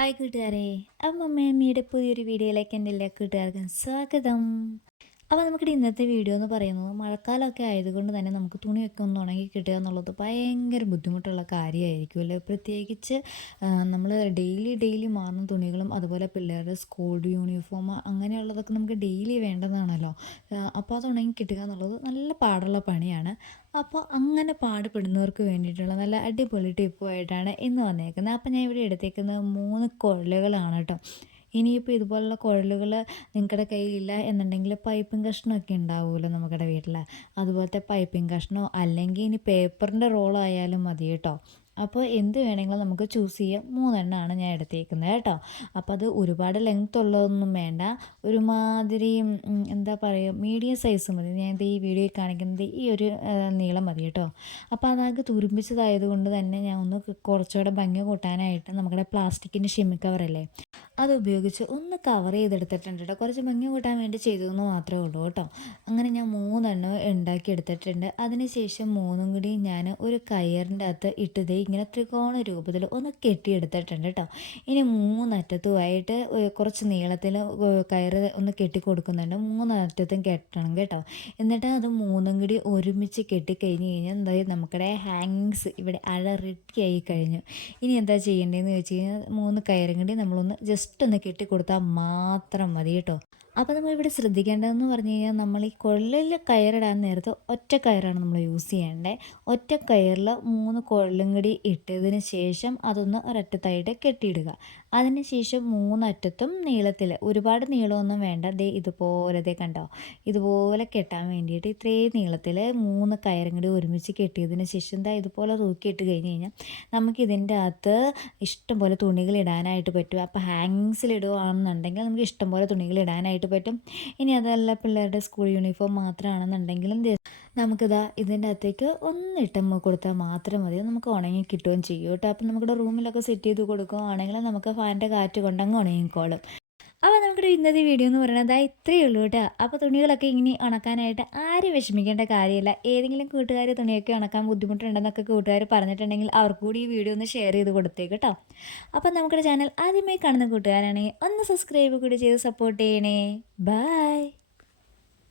Hi കൂട്ടുകാരെ അമ്മമ്മയുടെ പുതിയൊരു വീഡിയോയിലേക്ക് എന്റെ എല്ലാ കൂട്ടുകാർക്കും സ്വാഗതം. അപ്പോൾ നമുക്കിടെ ഇന്നത്തെ വീഡിയോ എന്ന് പറയുന്നത് മഴക്കാലമൊക്കെ ആയതുകൊണ്ട് തന്നെ നമുക്ക് തുണിയൊക്കെ ഒന്ന് ഉണങ്ങി കിട്ടുക എന്നുള്ളത് ഭയങ്കര ബുദ്ധിമുട്ടുള്ള കാര്യമായിരിക്കും അല്ലേ? പ്രത്യേകിച്ച് നമ്മൾ ഡെയിലി ഡെയിലി മാറുന്ന തുണികളും അതുപോലെ പിള്ളേരുടെ സ്കൂൾ യൂണിഫോം അങ്ങനെയുള്ളതൊക്കെ നമുക്ക് ഡെയിലി വേണ്ടതാണല്ലോ. അപ്പോൾ അത് ഉണങ്ങി കിട്ടുക എന്നുള്ളത് നല്ല പാടുള്ള പണിയാണ്. അപ്പോൾ അങ്ങനെ പാടുപെടുന്നവർക്ക് വേണ്ടിയിട്ടുള്ള നല്ല അടിപൊളി ടിപ്പുമായിട്ടാണ് ഇന്ന് വന്നേക്കുന്നത്. അപ്പോൾ ഞാൻ ഇവിടെ എടുത്തേക്കുന്നത് മൂന്ന് കൊള്ളുകളാണ് കേട്ടോ. ഇനിയിപ്പോൾ ഇതുപോലുള്ള കുഴലുകൾ നിങ്ങളുടെ കയ്യിലില്ല എന്നുണ്ടെങ്കിൽ പൈപ്പിംഗ് കഷ്ണമൊക്കെ ഉണ്ടാവുമല്ലോ നമ്മുടെ വീട്ടിൽ അതുപോലത്തെ പൈപ്പിംഗ് കഷ്ണമോ അല്ലെങ്കിൽ ഇനി പേപ്പറിന്റെ റോളായാലും മതി കേട്ടോ. അപ്പോൾ എന്ത് വേണമെങ്കിലും നമുക്ക് ചൂസ് ചെയ്യാം. മൂന്നെണ്ണമാണ് ഞാൻ എടുത്തേക്കുന്നത് കേട്ടോ. അപ്പോൾ അത് ഒരുപാട് ലെങ്ത് ഉള്ളതൊന്നും വേണ്ട. ഒരുമാതിരി എന്താ പറയുക മീഡിയം സൈസ് മതി. ഞാൻ ഈ വീഡിയോയിൽ കാണിക്കുന്നത് ഈ ഒരു നീളം മതി കേട്ടോ. അപ്പോൾ അതാകെ തുരുമ്പിച്ചതായതുകൊണ്ട് തന്നെ ഞാൻ ഒന്ന് കുറച്ചുകൂടെ ഭംഗി കൂട്ടാനായിട്ട് നമ്മുടെ പ്ലാസ്റ്റിക്കിന്റെ ഷിമ്മി കവറല്ലേ അത് ഉപയോഗിച്ച് ഒന്ന് കവർ ചെയ്തെടുത്തിട്ടുണ്ട് കേട്ടോ. കുറച്ച് ഭംഗി കൂട്ടാൻ വേണ്ടി ചെയ്തതെന്ന് മാത്രമേ ഉള്ളൂ കേട്ടോ. അങ്ങനെ ഞാൻ മൂന്നെണ്ണം ഉണ്ടാക്കി എടുത്തിട്ടുണ്ട്. അതിനുശേഷം മൂന്നും കൂടി ഞാൻ ഒരു കയറിന്റെ അകത്ത് ഇട്ടതേ ഇങ്ങനെ ത്രികോണ രൂപത്തിൽ ഒന്ന് കെട്ടിയെടുത്തിട്ടുണ്ട് കേട്ടോ. ഇനി മൂന്നറ്റത്തുമായിട്ട് കുറച്ച് നീളത്തിൽ കയറ് ഒന്ന് കെട്ടി കൊടുക്കുന്നുണ്ട് മൂന്നറ്റത്തും കെട്ടണം കേട്ടോ. എന്നിട്ട് അത് മൂന്നും കൂടി ഒരുമിച്ച് കെട്ടിക്കഴിഞ്ഞ് കഴിഞ്ഞാൽ എന്താ നമുക്കിടെ ഹാങ്സ് ഇവിടെ അഴ ആയി കഴിഞ്ഞു. ഇനി എന്താ ചെയ്യേണ്ടതെന്ന് വെച്ച് കഴിഞ്ഞാൽ മൂന്ന് കയറും കൂടി നമ്മളൊന്ന് ജസ്റ്റ് ഒന്ന് കെട്ടി കൊടുത്താൽ മാത്രം മതി കേട്ടോ. അപ്പോൾ നമ്മൾ ഇവിടെ ശ്രദ്ധിക്കേണ്ടതെന്ന് പറഞ്ഞു കഴിഞ്ഞാൽ നമ്മൾ ഈ കൊള്ളിൽ കയറിടാൻ നേരത്ത് ഒറ്റ കയറാണ് നമ്മൾ യൂസ് ചെയ്യേണ്ടത്. ഒറ്റ കയറിൽ മൂന്ന് കൊള്ളും കൂടി ഇട്ടതിന് ശേഷം അതൊന്ന് ഒരറ്റത്തായിട്ട് കെട്ടിയിടുക. അതിന് ശേഷം മൂന്നറ്റത്തും നീളത്തിൽ ഒരുപാട് നീളമൊന്നും വേണ്ട. ദേ ഇതുപോലെ ദേ കണ്ടോ? ഇതുപോലെ കെട്ടാൻ വേണ്ടിയിട്ട് ഇത്രയും നീളത്തിൽ മൂന്ന് കയറും കൂടി ഒരുമിച്ച് കെട്ടിയതിന് ശേഷം എന്താ ഇതുപോലെ തൂക്കിയിട്ട് കഴിഞ്ഞ് കഴിഞ്ഞാൽ നമുക്കിതിന്റെ അകത്ത് ഇഷ്ടംപോലെ തുണികൾ ഇടാനായിട്ട് പറ്റും. അപ്പോൾ ഹാങ്ങിങ്സിൽ ഇടുകയാണെന്നുണ്ടെങ്കിൽ നമുക്ക് ഇഷ്ടംപോലെ തുണികൾ ഇടാനായിട്ട് പറ്റും. ഇനി അതല്ല പിള്ളേരുടെ സ്കൂൾ യൂണിഫോം മാത്രമാണെന്നുണ്ടെങ്കിലും നമുക്കിതാ ഇതിന്റെ അകത്തേക്ക് ഒന്നിട്ടം കൊടുത്താൽ മാത്രം മതി. നമുക്ക് ഉണങ്ങി കിട്ടുകയും ചെയ്യും കേട്ടോ. അപ്പം നമ്മുടെ റൂമിലൊക്കെ സെറ്റ് ചെയ്ത് കൊടുക്കുകയാണെങ്കിൽ നമുക്ക് ഫാനിന്റെ കാറ്റ് കൊണ്ടങ്ങ് ഉണങ്ങിക്കോളും. അപ്പോൾ നമുക്കൊരു ഇന്നത്തെ വീഡിയോ എന്ന് പറയുന്നത് ഇത്രയേ ഉള്ളൂ കേട്ടോ. അപ്പോൾ തുണികളൊക്കെ ഇങ്ങനെ ഉണക്കാനായിട്ട് ആരും വിഷമിക്കേണ്ട കാര്യമില്ല. ഏതെങ്കിലും കൂട്ടുകാർ തുണിയൊക്കെ ഉണക്കാൻ ബുദ്ധിമുട്ടുണ്ടെന്നൊക്കെ കൂട്ടുകാർ പറഞ്ഞിട്ടുണ്ടെങ്കിൽ അവർക്ക് കൂടി ഈ വീഡിയോ ഒന്ന് ഷെയർ ചെയ്ത് കൊടുത്തേക്ക് കേട്ടോ. അപ്പോൾ നമ്മുടെ ചാനൽ ആദ്യമായി കാണുന്ന കൂട്ടുകാരാണെങ്കിൽ ഒന്ന് സബ്സ്ക്രൈബ് കൂടി ചെയ്ത് സപ്പോർട്ട് ചെയ്യണേ. ബൈ